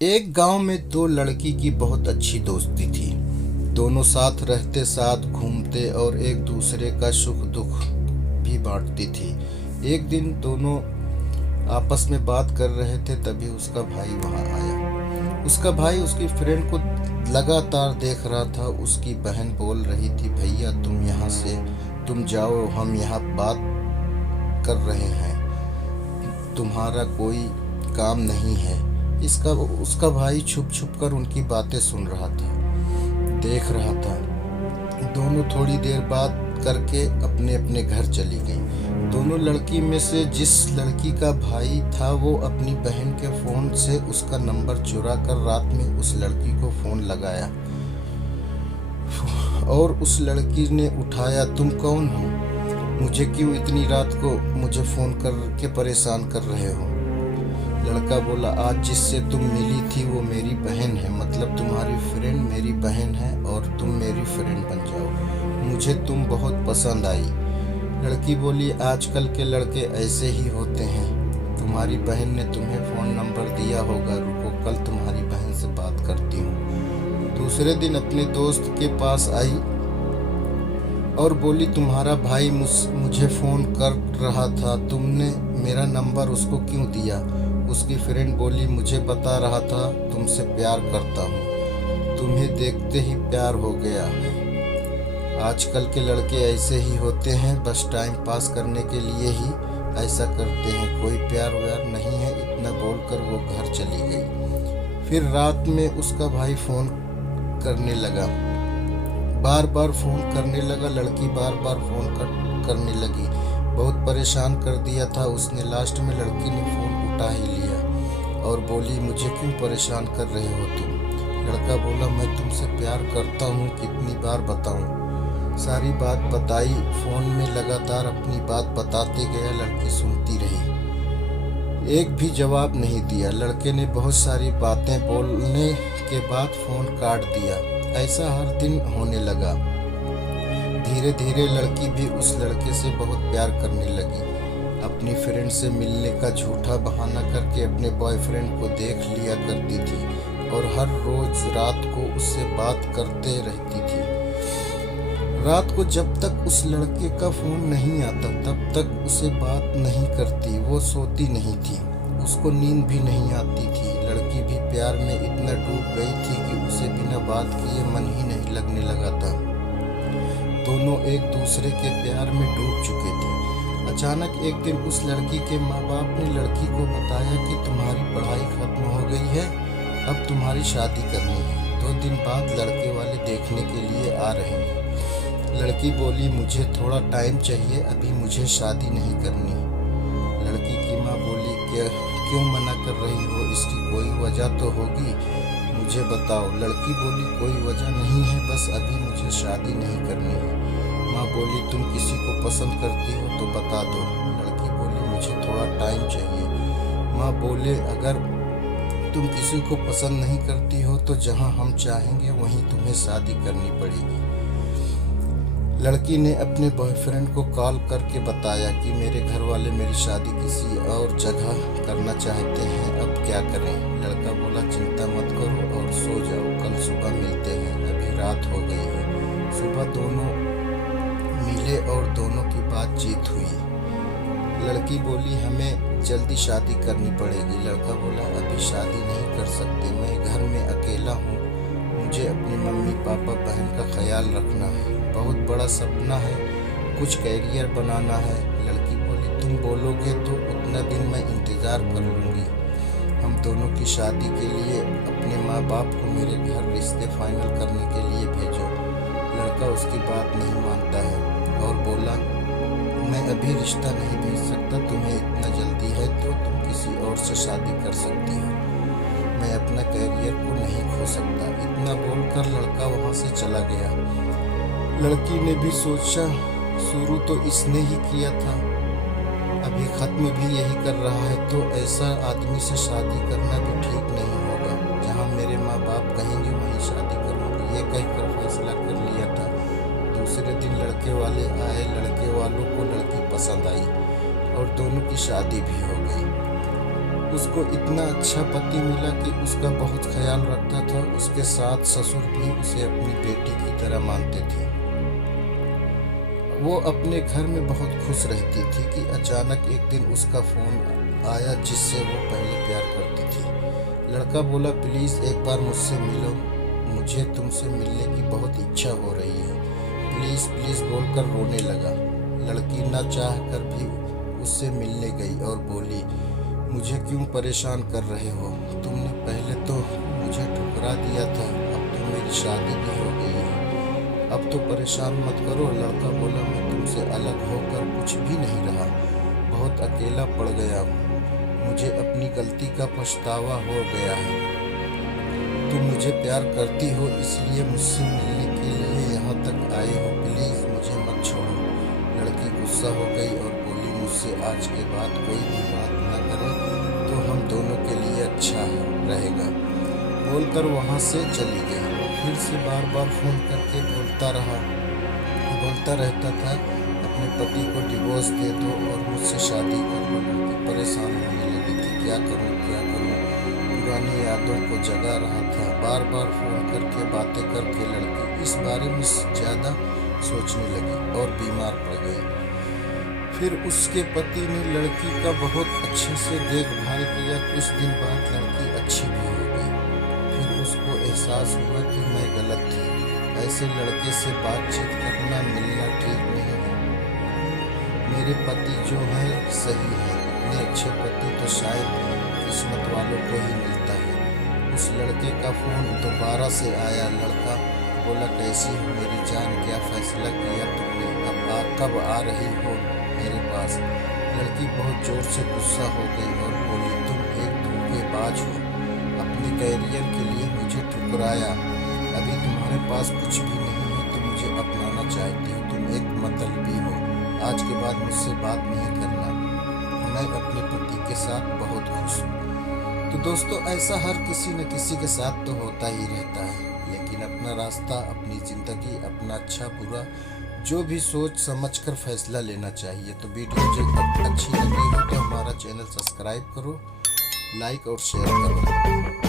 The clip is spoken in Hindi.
एक गांव में दो लड़की की बहुत अच्छी दोस्ती थी। दोनों साथ रहते, साथ घूमते और एक दूसरे का सुख दुख भी बांटती थी। एक दिन दोनों आपस में बात कर रहे थे, तभी उसका भाई वहां आया। उसका भाई उसकी फ्रेंड को लगातार देख रहा था। उसकी बहन बोल रही थी, भैया तुम यहाँ से तुम जाओ, हम यहाँ बात कर रहे हैं, तुम्हारा कोई काम नहीं है। इसका उसका भाई छुप छुप कर उनकी बातें सुन रहा था, देख रहा था। दोनों थोड़ी देर बात करके अपने अपने घर चली गई। दोनों लड़की में से जिस लड़की का भाई था वो अपनी बहन के फोन से उसका नंबर चुरा कर रात में उस लड़की को फोन लगाया और उस लड़की ने उठाया। तुम कौन हो? मुझे क्यों इतनी रात को मुझे फोन करके परेशान कर रहे हो? लड़का बोला, आज जिससे तुम मिली थी वो मेरी बहन है, मतलब तुम्हारी फ्रेंड मेरी बहन है और तुम मेरी फ्रेंड बन जाओ। मुझे तुम बहुत पसंद आई। लड़की बोली, आजकल के लड़के ऐसे ही होते हैं। तुम्हारी बहन ने तुम्हें फ़ोन नंबर दिया होगा, रुको कल तुम्हारी बहन से बात करती हूँ। दूसरे दिन अपने दोस्त के पास आई और बोली, तुम्हारा भाई मुझे फ़ोन कर रहा था, तुमने मेरा नंबर उसको क्यों दिया? उसकी फ्रेंड बोली, मुझे बता रहा था तुमसे प्यार करता हूँ, तुम्हें देखते ही प्यार हो गया। आजकल के लड़के ऐसे ही होते हैं, बस टाइम पास करने के लिए ही ऐसा करते हैं, कोई प्यार व्यार नहीं है। इतना बोलकर वो घर चली गई। फिर रात में उसका भाई फ़ोन करने लगा, बार बार फ़ोन करने लगा। लड़की बार बार फ़ोन करने लगी, बहुत परेशान कर दिया था उसने। लास्ट में लड़की ने फ़ोन उठा ही लिया और बोली, मुझे क्यों परेशान कर रहे हो तुम? लड़का बोला, मैं तुमसे प्यार करता हूँ, कितनी बार बताऊँ? सारी बात बताई। फ़ोन में लगातार अपनी बात बताते गया। लड़की सुनती रही, एक भी जवाब नहीं दिया। लड़के ने बहुत सारी बातें बोलने के बाद फ़ोन काट दिया। ऐसा हर दिन होने लगा। धीरे धीरे लड़की भी उस लड़के से बहुत प्यार करने लगी। अपनी फ्रेंड से मिलने का झूठा बहाना करके अपने बॉयफ्रेंड को देख लिया करती थी और हर रोज रात को उससे बात करते रहती थी। रात को जब तक उस लड़के का फ़ोन नहीं आता तब तक उसे बात नहीं करती। वो सोती नहीं थी, उसको नींद भी नहीं आती थी। लड़की भी प्यार में इतना डूब गई थी कि उसे बिना बात किए मन ही नहीं लगने लगा था। दोनों एक दूसरे के प्यार में डूब चुके थे। अचानक एक दिन उस लड़की के माँ बाप ने लड़की को बताया कि तुम्हारी पढ़ाई खत्म हो गई है, अब तुम्हारी शादी करनी है। 2 दिन बाद लड़के वाले देखने के लिए आ रहे हैं। लड़की बोली, मुझे थोड़ा टाइम चाहिए, अभी मुझे शादी नहीं करनी। लड़की की माँ बोली, क्यों मना कर रही हो? इसकी कोई वजह तो होगी, मुझे बताओ। लड़की बोली, कोई वजह नहीं है, बस अभी मुझे शादी नहीं करनी है। माँ बोली, तुम किसी को पसंद करती हो तो बता दो। लड़की बोली, मुझे थोड़ा टाइम चाहिए। माँ बोले, अगर तुम किसी को पसंद नहीं करती हो तो जहाँ हम चाहेंगे वहीं तुम्हें शादी करनी पड़ेगी। लड़की ने अपने बॉयफ्रेंड को कॉल करके बताया कि मेरे घर वाले मेरी शादी किसी और जगह करना चाहते हैं, अब क्या करें? लड़का बोला, चिंता मत करो और सो जाओ, कल सुबह मिलते हैं, अभी रात हो गई है। सुबह दोनों मिले और दोनों की बातचीत हुई। लड़की बोली, हमें जल्दी शादी करनी पड़ेगी। लड़का बोला, अभी शादी नहीं कर सकते, मैं घर में अकेला हूँ, मुझे अपनी मम्मी पापा बहन का ख्याल रखना है, बहुत बड़ा सपना है, कुछ कैरियर बनाना है। लड़की बोली, तुम बोलोगे तो उतना दिन मैं इंतज़ार कर लूँगी। हम दोनों की शादी के लिए अपने माँ बाप को मेरे घर रिश्ते फाइनल करने के लिए भेजो। लड़का उसकी बात नहीं मानता है और बोला, मैं अभी रिश्ता नहीं भेज सकता, तुम्हें इतना जल्दी है तो तुम किसी और से शादी कर सकती हो, मैं अपना कैरियर को नहीं खो सकता। इतना बोलकर लड़का वहाँ से चला गया। लड़की ने भी सोचा, शुरू तो इसने ही किया था, अभी ख़त्म भी यही कर रहा है, तो ऐसा आदमी से शादी करना भी ठीक नहीं होगा। जहाँ मेरे माँ बाप कहेंगे वहीं शादी करूँगी, ये कहकर फैसला कर लिया था। दूसरे दिन लड़के वाले आए। लड़के वालों को लड़की पसंद आई और दोनों की शादी भी हो गई। उसको इतना अच्छा पति मिला कि उसका बहुत ख्याल रखता था। उसके साथ ससुर भी उसे अपनी बेटी की तरह मानते थे। वो अपने घर में बहुत खुश रहती थी कि अचानक एक दिन उसका फ़ोन आया जिससे वो पहले प्यार करती थी। लड़का बोला, प्लीज़ एक बार मुझसे मिलो, मुझे तुमसे मिलने की बहुत इच्छा हो रही है, प्लीज़ प्लीज़ बोलकर रोने लगा। लड़की न चाह कर भी उससे मिलने गई और बोली, मुझे क्यों परेशान कर रहे हो? तुमने पहले तो मुझे ठुकरा दिया था, अब तो मेरी शादी भी हो गई है, अब तो परेशान मत करो। लड़का बोला, मैं तुमसे अलग होकर कुछ भी नहीं रहा, बहुत अकेला पड़ गया हूँ, मुझे अपनी गलती का पछतावा हो गया है। तुम मुझे प्यार करती हो इसलिए मुझसे मिलने के लिए यहाँ तक आए हो, प्लीज़ मुझे मत छोड़ो। लड़की गुस्सा हो गई और बोली, मुझसे आज के बाद कोई भी बात न करे तो हम दोनों के लिए अच्छा रहेगा, बोलकर वहाँ से चली गई। फिर से बार बार फ़ोन करके बोलता रहता था, अपने पति को डिवोर्स दे दो और मुझसे शादी कर लो। लड़की परेशान होने लगी थी, क्या करूं, पुरानी यादों को जगा रहा था। बार बार फ़ोन करके बातें करके लड़की इस बारे में ज़्यादा सोचने लगी और बीमार पड़ गई। फिर उसके पति ने लड़की का बहुत अच्छे से देखभाल किया। कुछ दिन बाद लड़की अच्छी भी हो गई। फिर उसको एहसास हुआ कि मैं गलत थी, ऐसे लड़के से बातचीत करना मिलना ठीक नहीं है, मेरे पति जो हैं सही है, इतने अच्छे पति तो शायद किस्मत वालों को ही मिलता है। उस लड़के का फ़ोन दोबारा से आया। लड़का बोला, कैसी हो मेरी जान, क्या फ़ैसला किया तुमने, कब आ रही हो मेरे पास? लड़की बहुत ज़ोर से गुस्सा हो गई और बोली, तुम एक धोखेबाज हो, अपने कैरियर के लिए मुझे ठुकराया, अभी तुम्हारे पास कुछ भी नहीं है तो मुझे अपनाना चाहती हो, तुम एक मतलबी हो, आज के बाद मुझसे बात नहीं करना, मैं अपने पति के साथ बहुत खुश हूँ। तो दोस्तों, ऐसा हर किसी न किसी के साथ तो होता ही रहता है, लेकिन अपना रास्ता, अपनी ज़िंदगी, अपना अच्छा बुरा जो भी सोच समझ कर फैसला लेना चाहिए। तो वीडियो जब अच्छी लगी हो तो हमारा चैनल सब्सक्राइब करो, लाइक और शेयर करो।